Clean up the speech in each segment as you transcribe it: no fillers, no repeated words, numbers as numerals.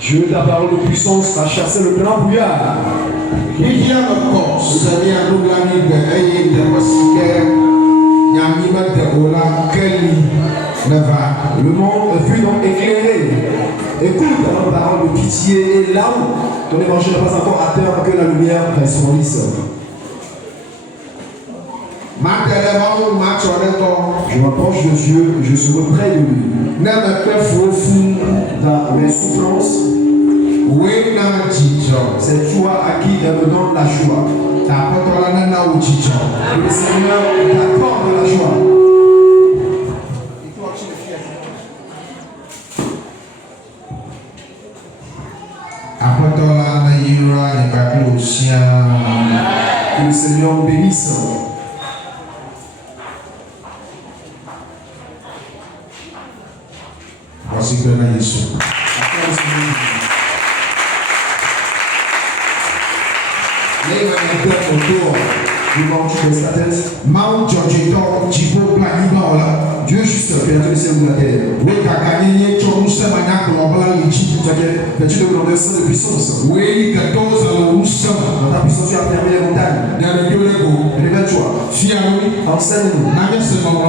Dieu, ta parole de puissance a chassé le grand brouillard. Le monde fut donc éclairé. Écoute ta parole de pitié et là où ton évangile n'est pas encore atteint, que la lumière resplendisse. Je m'approche de Dieu, je serai près de lui. Dans mes souffrances, c'est toi à qui elle me donne la joie. Que le Seigneur t'accorde la joie. Que le Seigneur bénisse. Voici que là, Jésus. Mount George Jibo Planiba, Dieu juste créateur du ciel et de la terre. Oui, Kakanye, Chorusha, Manak, Lomba, Lichi, Fais-tu de grandeur sans de puissance. Oui, 14 Roussa, Dans ta puissance, tu as fermé les montagnes. dans le Biolego, Révèle-toi. Fiaoui, Enseigne-nous. Naya Semawa,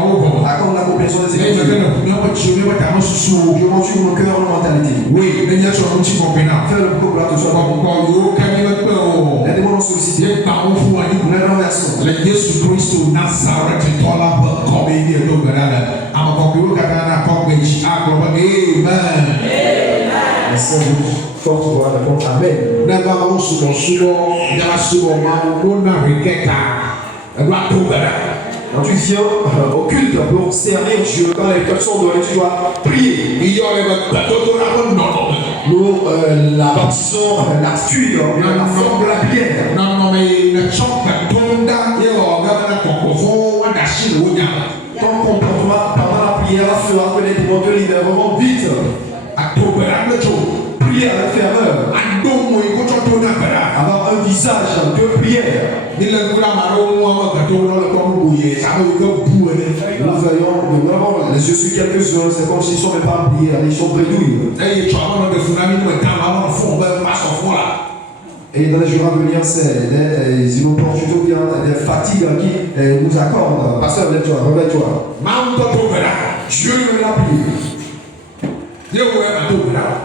Accorde la compréhension des et je Écritures. vais le tuer, mais t'as sous. Je m'enfuis mon cœur, mon mentalité. Oui, mais il y a sur un petit compétent. Fais le peuple là, te soit pas bon. Les démons ont sollicité. Nous les renversons. Le Yesu Kristo Nazareth tola comme il est au Granada. Amakoku Katana Kobechi Agloba. Amen. Les saints forte pour répondre Amen. D'abord, sous mon souvent, dans la seconde, on a requêta. Quand tu viens au culte pour servir Dieu, quand les personnes doivent, tu dois prier. Nous la baptisons l'attitude, la forme de la prière. Ton comportement pendant la prière fera que les démons te libéreront vite. Prier avec ferveur. Avoir un visage de prière. Nous avons les yeux sur quelques-uns, c'est comme s'ils ne sont même pas en prière, ils sont bredouilles. Et dans les jours à venir, c'est des inopportunités ou bien des fatigues qui nous accordent. Pasteur, lève-toi, réveille-toi. Dieu me l'a prié.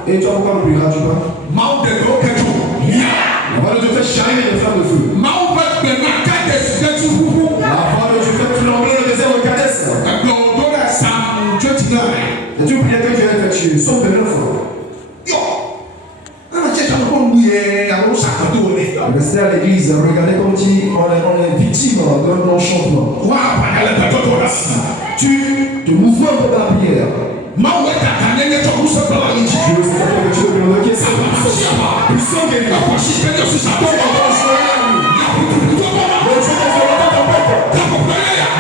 Et toi, pourquoi ne prieras-tu pas? La parole de Dieu fait charmer les flammes de feu. La parole de Dieu fait trembler le désert de Cadès. Et tu priais que Dieu ait effectué, sauf 29 fois. Restez à l'église, regardez comme si on est victime d'un enchantement. Tu te mouves un peu dans la prière. Je veux savoir que tu veux bloquer ça. Puissant guérisseur.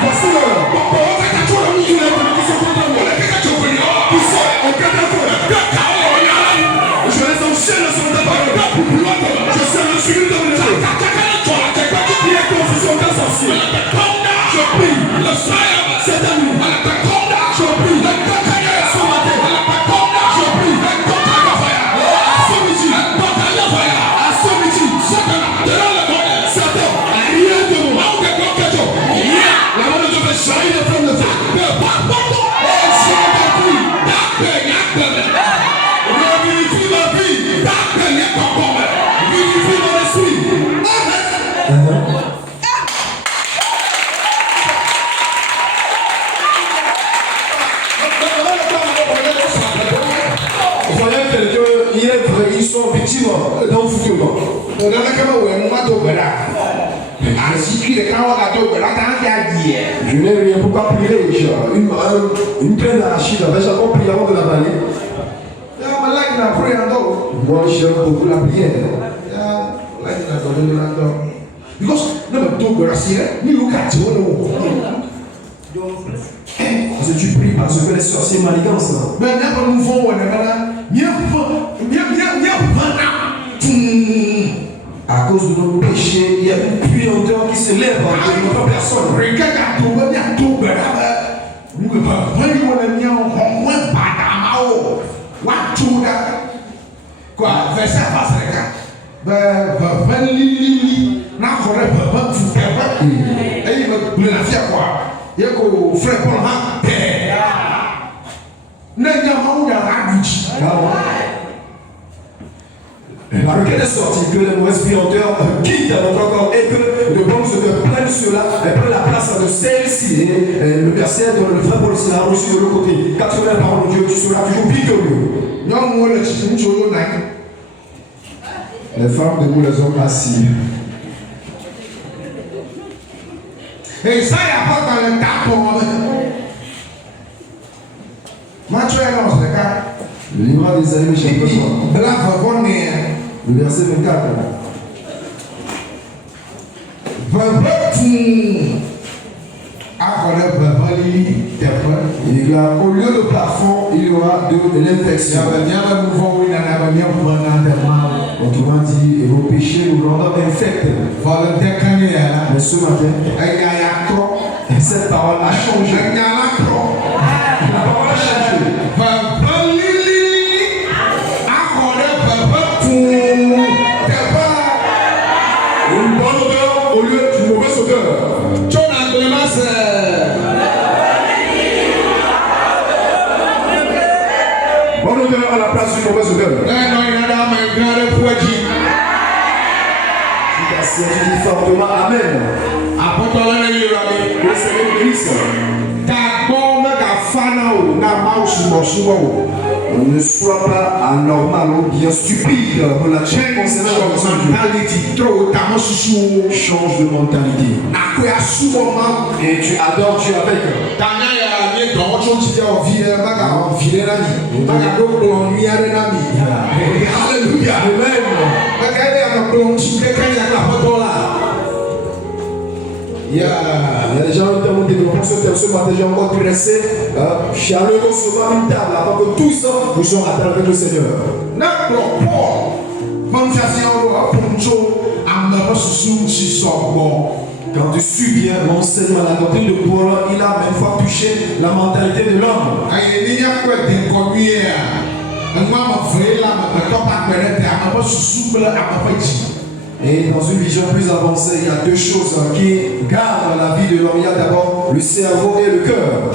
Voici l'heure. Je les enchaîne sur ta parole. Je sais le suivi de mon Dieu. Il est confusion d'un sorcier. Je prie. C'est à nous. Je prie. Ce matin. Je prie. Ce midi. À ce midi. Satan. Rien de moi. La main de Dieu fait charrer les flammes de feu. Réunifie ma vie. Réunifie mon esprit. Voyez quelqu'un, ils sont victimes d'un foutainement. Je n'ai rien, pourquoi prier? Une graine d'arachide avec chacun prier avant de la vallée. Moi, j'aime beaucoup la prière. Parce que tu pries parce que les sorciers manigancent. À cause de nos péchés, il y a une puanteur qui se lève entre notre personne. Atouda. Quoi, verset passe les gars. Ben, Lili, n'a pas de et il me la faire quoi. Il y a que frère Paul Ham, La requête est sortie que le mauvais spiriteur quitte notre corps et que le bon Seigneur prenne cela et prenne la place de celle-ci. Et le verset dont le frère Paul s'est reçu de l'autre côté. Quand tu veux la parole de Dieu, tu seras toujours victorieux. Les femmes debout, les hommes assis. Et ça, il n'y a pas dans le tapon. Matthieu annonce les gars. Le livre d'Isaïe, chapitre 3. Le verset 24. Il y a, au lieu de plafond, il y aura de l'infection. Autrement dit, vos péchés nous rendent infects. Mais ce matin, cette parole a changé. La parole a changé. Une bonne odeur au lieu d'une mauvaise odeur. Bonne odeur à la place d'une mauvaise odeur. Tu dis fortement Amen. Que le Seigneur bénisse. Ne sois pas anormal ou bien stupide relativement concernant la mentalité. Change de mentalité. Et tu adores Dieu avec. Alléluia. Il y a des gens qui ont développé ce matin, j'ai encore pressé, chaleureux sur une table avant que tous nous soient à table avec le Seigneur. Quand tu suis bien l'enseignement, la doctrine de Paul, il a même fois touché la mentalité de l'homme. Et dans une vision plus avancée, il y a deux choses qui gardent la vie de l'homme. Il y a d'abord le cerveau et le cœur.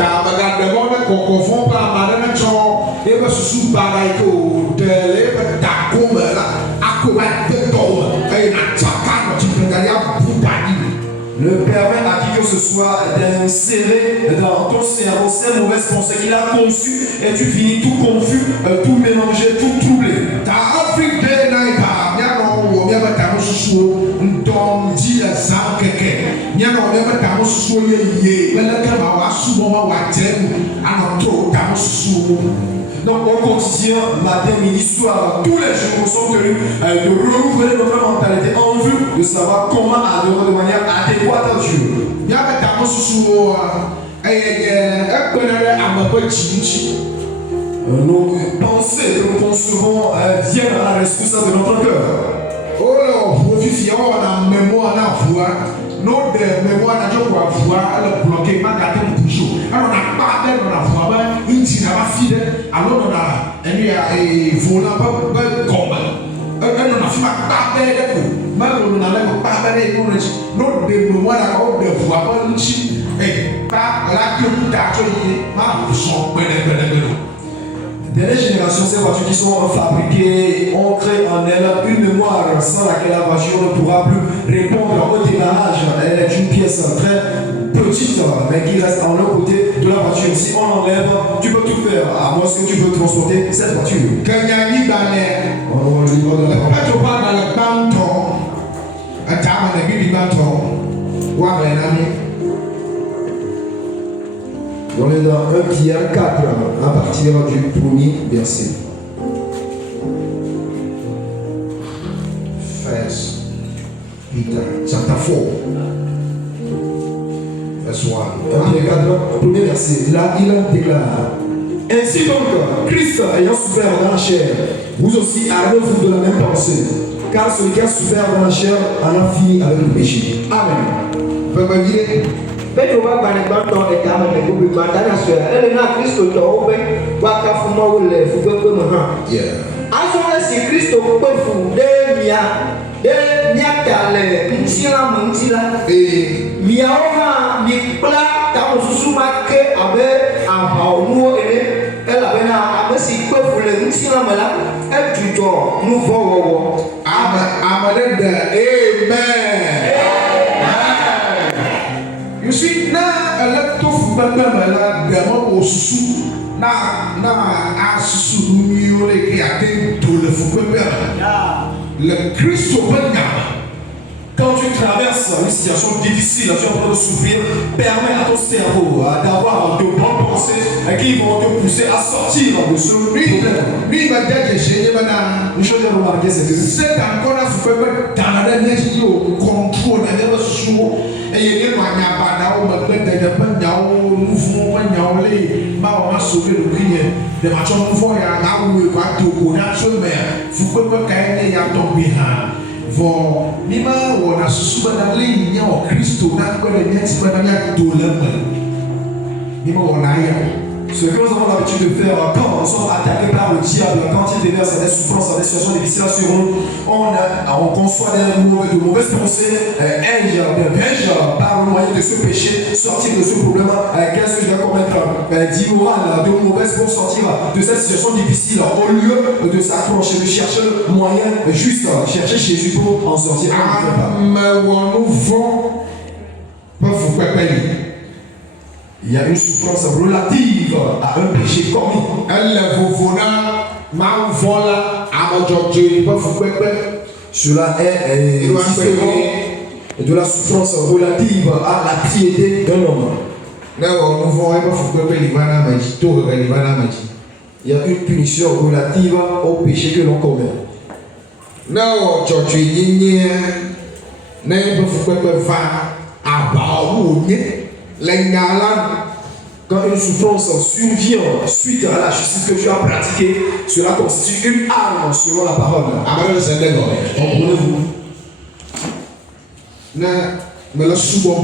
Ne permet à qui que ce soit d'insérer dans ton cerveau ces mauvaises pensées qu'il a conçues et tu finis tout confus, tout mélangé, tout troublé. Donc au quotidien, matin, midi, soir, tous les jours, nous sommes tenus de renouveler notre mentalité en vue de savoir comment adorer de manière adéquate à Dieu. Nos pensées que nous concevons viennent à la rescousse de notre cœur. Dans les générations, ces voitures qui sont fabriquées ont créé en elles une mémoire sans laquelle la voiture ne pourra plus répondre au démarrage. Elle est une pièce très petite, mais qui reste en l'autre côté de la voiture. Si on l'enlève, tu peux tout faire, à moins que tu peux transporter cette voiture. On est dans 1 Pierre 4 à partir du premier verset. First Peter chapter 4 verse 1. 1 Pierre 4, premier verset. Là, il déclare: ainsi donc, Christ ayant souffert dans la chair, vous aussi armez-vous de la même pensée. Car celui qui a souffert dans la chair en a fini avec le péché. Amen. Petro va gagner dans ton état, mais vous pouvez pas dans la soirée. Elle est là, Christ, au temps, va qu'à foutre ou le fou que peut me rendre. Azon si Christ, au peu fou, de mia calé, m'tila, mia ona, mi plat, ta musuma que avait un haut elle avait un si peu fou, le m'tila, elle tu dois, nous voyons. Amen. You see, now a lot of Bamala, Gamma Susu, now Asusu, you attend to the Fukweber. Le Christ au Quand tu traverses une situation difficile, tu es en train de souffrir, permets à ton cerveau d'avoir de bonnes pensées qui vont te pousser à sortir de ce problème. Une chose à remarquer, c'est que c'est encore la fouette dans la dernière au contrôle, la dernière sous, et il y a un peu de sauver le prier. De ma chambre, il y a un peu for nima wana susuba na lenya o Kristo na kwele nyati kwa na dolama nima wana ya. Ce que nous avons l'habitude de faire quand nous sommes attaqués par le diable, quand il déverse des souffrances, des situations difficiles sur nous, on conçoit de mauvaises pensées, par le moyen de ce péché, sortir de ce problème. Qu'est-ce que je dois commettre d'immoral, de mauvaise pour sortir de cette situation difficile, au lieu de s'accrocher, de chercher le moyen juste, chercher Jésus pour en sortir. Il y a une souffrance relative à un péché commis. Cela est différent de la souffrance relative à la piété d'un homme. Il y a une punition relative au péché que l'on commet. Quand une souffrance survient suite à la justice que tu as pratiquée, cela constitue une arme selon la parole. Comprenez-vous? Mais le souvent,